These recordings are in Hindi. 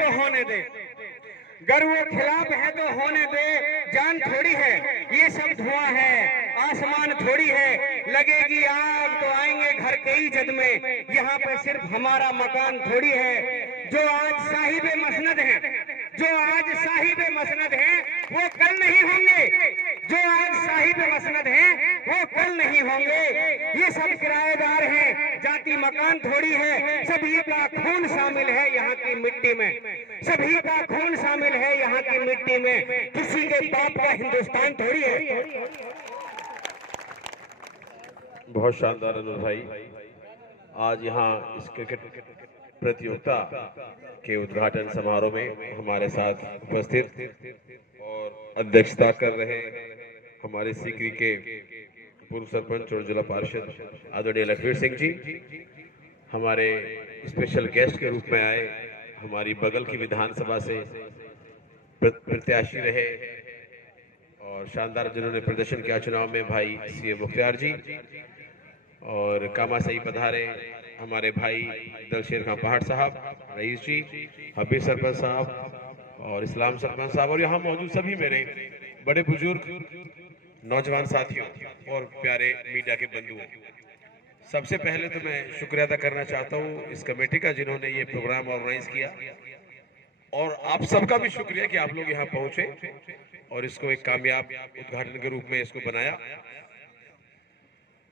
तो होने दे, गर वो खिलाफ है तो होने दे। जान थोड़ी है ये सब धुआं है, आसमान थोड़ी है, लगेगी आग तो आएंगे घर के ही जद में। यहाँ पे सिर्फ हमारा मकान थोड़ी है। जो आज साहिबे मसनद हैं, जो आज साहिबे मसनद हैं, वो कल नहीं होंगे। जो आज साहिबे मसनद हैं, वो कल नहीं होंगे। ये सब किराएदार हैं, जाति मकान थोड़ी है। सभी का खून शामिल है यहाँ की मिट्टी में, सभी का खून शामिल है यहाँ की मिट्टी में। किसी के बाप का हिंदुस्तान थोड़ी है। बहुत शानदार अनुज भाई, आज यहाँ इस क्रिकेट प्रतियोगिता के उद्घाटन समारोह में हमारे साथ उपस्थित और अध्यक्षता कर रहे हमारे सीकरी के पूर्व सरपंच और जिला पार्षद आदरणीय लखवीर सिंह जी, हमारे स्पेशल गेस्ट के रूप में आए हमारी बगल की विधानसभा से प्रत्याशी रहे और शानदार जिन्होंने प्रदर्शन किया चुनाव में, भाई सीए मुख्तार जी, और कामासही पधारे हमारे भाई दलशेर खां पहाड़ साहब, रईस जी, हबीब सरपंच साहब और इस्लाम सरपंच साहब, और यहाँ मौजूद सभी मेरे बड़े बुजुर्ग नौजवान साथियों और प्यारे मीडिया के बंधुओं। सबसे पहले तो मैं शुक्रिया अदा करना चाहता हूँ इस कमेटी का जिन्होंने ये प्रोग्राम ऑर्गेनाइज किया, और आप सबका भी शुक्रिया कि आप लोग यहाँ पहुंचे और इसको एक कामयाब उद्घाटन के रूप में इसको बनाया।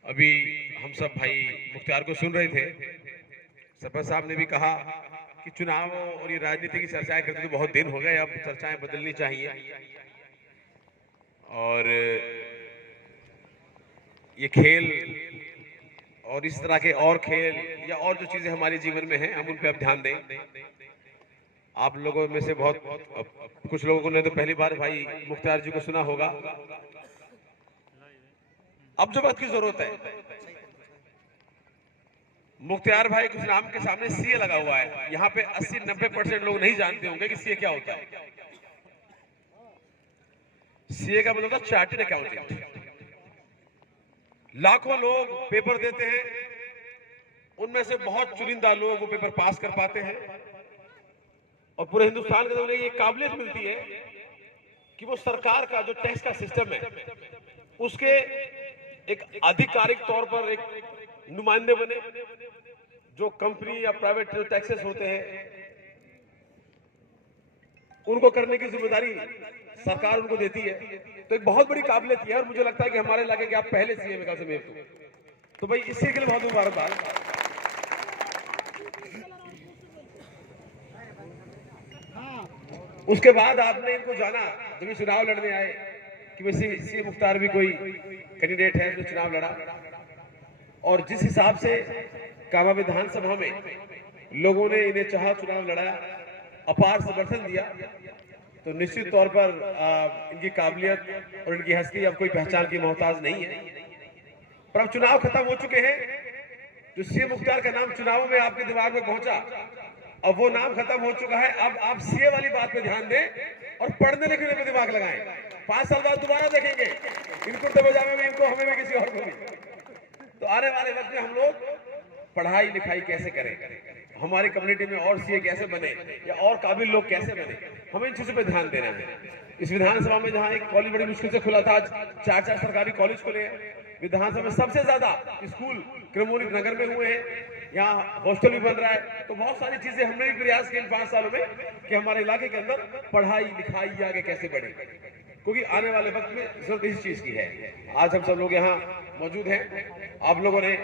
अभी हम सब भाई मुख्तार को सुन रहे थे, सरपंच साहब ने भी कहा कि चुनाव और ये राजनीति की चर्चाएं करते तो बहुत दिन हो गए, अब चर्चाएं बदलनी चाहिए। और ये खेल और इस तरह के और खेल या और जो चीजें हमारे जीवन में हैं, हम उन पे अब ध्यान दें। आप लोगों में से बहुत कुछ लोगों ने तो पहली बार भाई मुख्तार जी को सुना होगा। अब जो वक्त की जरूरत है, मुख्तार भाई कुछ नाम के सामने सीए लगा हुआ है। यहाँ पे 80-90% लोग नहीं जानते होंगे कि सीए क्या होता है। सीए का मतलब होता चार्टर्ड अकाउंटेंट। लाखों लोग पेपर देते हैं, उनमें से बहुत चुनिंदा लोग वो पेपर पास कर पाते हैं, और पूरे हिंदुस्तान के उन्हें ये काबिलियत मिलती है कि वो सरकार का जो टैक्स का सिस्टम है उसके एक आधिकारिक तौर पर एक नुमाइंदे बने। जो कंपनी या प्राइवेट टैक्सेस होते हैं उनको करने की जिम्मेदारी सरकार उनको देती है, तो एक बहुत बड़ी काबिलियत है। और मुझे लगता है कि हमारे इलाके के आप पहले सीएम का समय, तो भाई इसी के लिए बहुत मुबारकबाद। उसके बाद आपने इनको जाना जब चुनाव लड़ने आए कि वैसे सीए मुख्तार भी कोई कैंडिडेट है जो चुनाव लड़ा, और जिस हिसाब से कामा विधानसभा में लोगों ने इन्हें चाहा, चुनाव लड़ा, अपार समर्थन दिया, तो निश्चित तौर पर इनकी काबिलियत और इनकी हस्ती अब कोई पहचान की मोहताज नहीं है। पर अब चुनाव खत्म हो चुके हैं। जो सीए मुख्तार का नाम चुनाव में आपके दिमाग में पहुंचा, अब वो नाम खत्म हो चुका है। अब आप सीए वाली बात पे ध्यान दें और पढ़ने लिखने पे दिमाग लगाएं। 5 साल बाद दोबारा देखेंगे इनको तो पजामे में, इनको हमें भी, किसी और को भी। तो आने वाले वक्त में हम लोग पढ़ाई लिखाई कैसे करें, हमारी कम्युनिटी में और सीए कैसे बने या और काबिल लोग कैसे बने, हमें इन चीजों पे ध्यान देना है। इस विधानसभा में जहां एक कॉलेज बड़ी मुश्किल से खुला था, आज 4 सरकारी कॉलेज खुले हैं। विधानसभा में सबसे ज्यादा स्कूल क्रमोली नगर में हुए हैं, यहाँ हॉस्टल भी बन रहा है। तो बहुत सारी चीजें हमने भी प्रयास किए इन 5 सालों में कि हमारे इलाके के अंदर पढ़ाई लिखाई आगे कैसे बढ़े, क्योंकि आने वाले वक्त में जरूरत इस चीज की है। आज हम सब लोग यहाँ मौजूद हैं, आप लोगों ने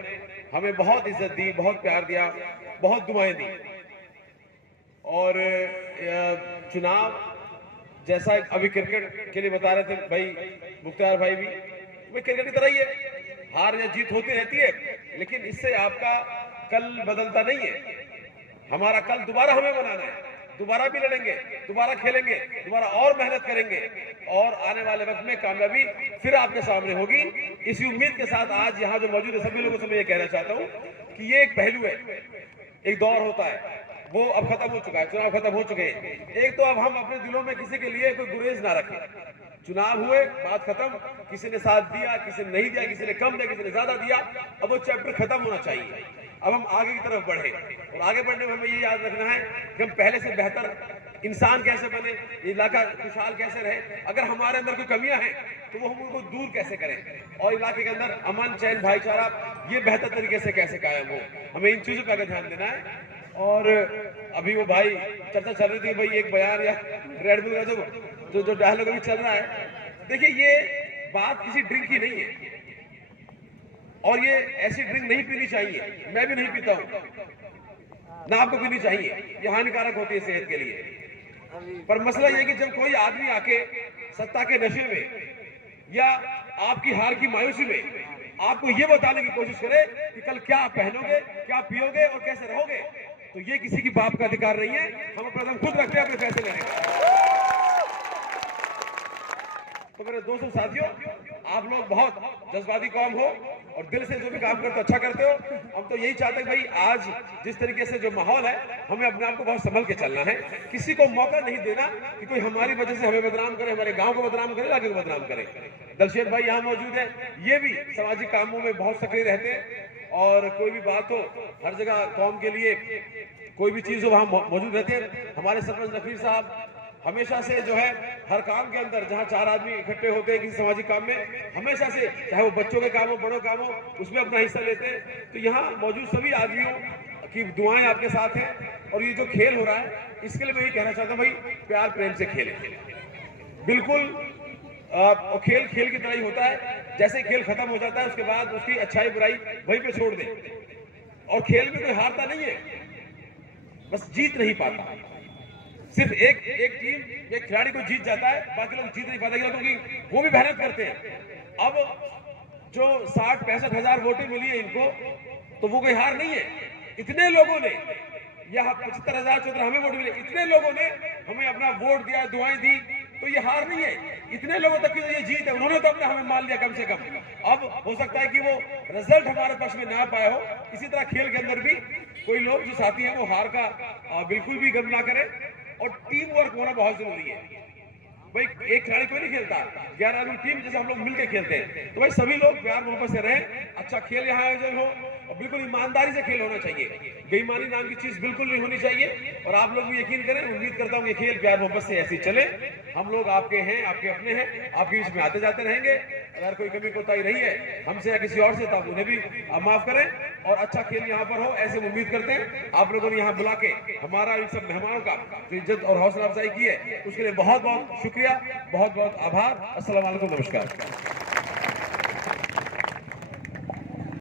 हमें बहुत इज्जत दी, बहुत प्यार दिया, बहुत दुआएं दी, और चुनाव जैसा अभी क्रिकेट के लिए बता रहे थे भाई मुख्तार भाई भी, क्रिकेट की तरह ही है, हार या जीत होती रहती है, लेकिन इससे आपका कल बदलता नहीं है। हमारा कल दोबारा हमें बनाना है, दोबारा भी लड़ेंगे, दोबारा खेलेंगे, दोबारा और मेहनत करेंगे, और आने वाले वक्त में कामयाबी फिर आपके सामने होगी। इसी उम्मीद के साथ आज यहाँ जो मौजूद है सभी लोगों से मैं ये कहना चाहता हूँ कि ये एक पहलू है, एक दौर होता है, वो अब खत्म हो चुका है, चुनाव खत्म हो चुके हैं। एक तो अब हम अपने दिलों में किसी के लिए कोई गुरेज ना रखें। चुनाव हुए, बात खत्म, किसी ने साथ दिया, किसी ने नहीं दिया, किसी ने कम दिया, किसी ने ज्यादा दिया, अब वो चैप्टर खत्म होना चाहिए। अब हम आगे की तरफ बढ़े, और आगे बढ़ने में हमें ये याद रखना है कि हम पहले से बेहतर इंसान कैसे बने, इलाका खुशहाल कैसे रहे। अगर हमारे अंदर कोई कमियां हैं तो वो हम उनको दूर कैसे करें, और इलाके के अंदर अमन चैन भाईचारा ये बेहतर तरीके से कैसे कायम हो, हमें इन चीजों पर ध्यान देना है। और अभी वो भाई चर्चा चल रही थी, भाई एक बयान या रेड बुल का जो डायलॉग अभी चल रहा है, देखिए ये बात किसी ड्रिंक की नहीं है, और ये ऐसी ड्रिंक नहीं पीनी चाहिए, मैं भी नहीं पीता हूं, ना आपको पीनी चाहिए, ये हानिकारक होती है सेहत के लिए। पर मसला ये कि जब कोई आदमी आके सत्ता के नशे में या आपकी हार की मायूसी में आपको ये बताने की कोशिश करे कि कल क्या आप पहनोगे, क्या पियोगे और कैसे रहोगे, तो ये किसी की बाप का अधिकार नहीं है। हम अपना दम खुद रखते हैं अपने फैसले लेने का। तो मेरे दोस्तों साथियों, आप लोग बहुत जज्बाती कौम हो और दिल से जो भी काम करते हो अच्छा करते हो। हम तो यही चाहते हैं भाई, आज जिस तरीके से जो माहौल है, हमें अपने आप को बहुत संभल के चलना है। किसी को मौका नहीं देना कि कोई हमारी वजह से हमें बदनाम करे, हमारे गांव को बदनाम करे, इलाके को बदनाम करे। दलशेर भाई यहाँ मौजूद है, ये भी सामाजिक कामों में बहुत सक्रिय रहते हैं, और कोई भी बात हो हर जगह कौम के लिए कोई भी चीज हो वहां मौजूद रहते हैं। हमारे सरपंच नफीर साहब हमेशा से जो है हर काम के अंदर जहां 4 आदमी इकट्ठे होते हैं किसी सामाजिक काम में, हमेशा से चाहे वो बच्चों के काम हो, बड़ों काम हो, उसमें अपना हिस्सा लेते हैं। तो यहाँ मौजूद सभी आदमियों की दुआएं आपके साथ हैं। और ये जो खेल हो रहा है, इसके लिए मैं ये कहना चाहता हूँ भाई, प्यार प्रेम से खेलें। बिल्कुल खेल खेल की तरह ही होता है, जैसे खेल खत्म हो जाता है उसके बाद उसकी अच्छाई बुराई वहीं पे छोड़ दें। और खेल में कोई हारता नहीं है, बस जीत नहीं पाता। सिर्फ एक टीम, एक खिलाड़ी को जीत जाता है, बाकी लोग जीत नहीं पाते, क्योंकि वो भी मेहनत करते हैं। अब जो 60-65 हजार वोटें मिली है इनको, तो वो कोई हार नहीं है। इतने लोगों ने, या 75,000 हमें वोट मिले, इतने लोगों ने हमें अपना वोट दिया, दुआएं दी, तो ये हार नहीं है। इतने लोगों तक की तो ये जीत है, उन्होंने तो अपना हमें मान लिया कम से कम। अब हो सकता है कि वो रिजल्ट हमारे पक्ष में ना पाए हो। इसी तरह खेल के अंदर भी कोई लोग जो साथी है वो हार का बिल्कुल भी गम ना करे, और टीम वर्क होना बहुत जरूरी है। भाई एक खिलाड़ी कोई नहीं खेलता, 11 आदमी टीम जैसे हम लोग मिलकर खेलते हैं। तो भाई सभी लोग प्यार मोहब्बत से रहें, अच्छा खेल यहाँ आयोजन हो, और बिल्कुल ईमानदारी से खेल होना चाहिए। बेईमानी नाम की चीज बिल्कुल नहीं होनी चाहिए। और आप लोग भी यकीन करें, उम्मीद करता हूँ ये खेल प्यार मोहब्बत से ऐसे चले। हम लोग आपके हैं, आपके अपने हैं, आपके बीच में आते जाते रहेंगे। अगर कोई कमी कोताही रही है हमसे या किसी और से, तो आप उन्हें भी माफ करें, और अच्छा खेल यहाँ पर हो ऐसे उम्मीद करते हैं। आप लोगों ने यहाँ बुला के हमारा इन सब मेहमानों का जो इज्जत और हौसला अफजाई की है, उसके लिए बहुत बहुत शुक्रिया, बहुत बहुत आभार। अस्सलाम वालेकुम, नमस्कार।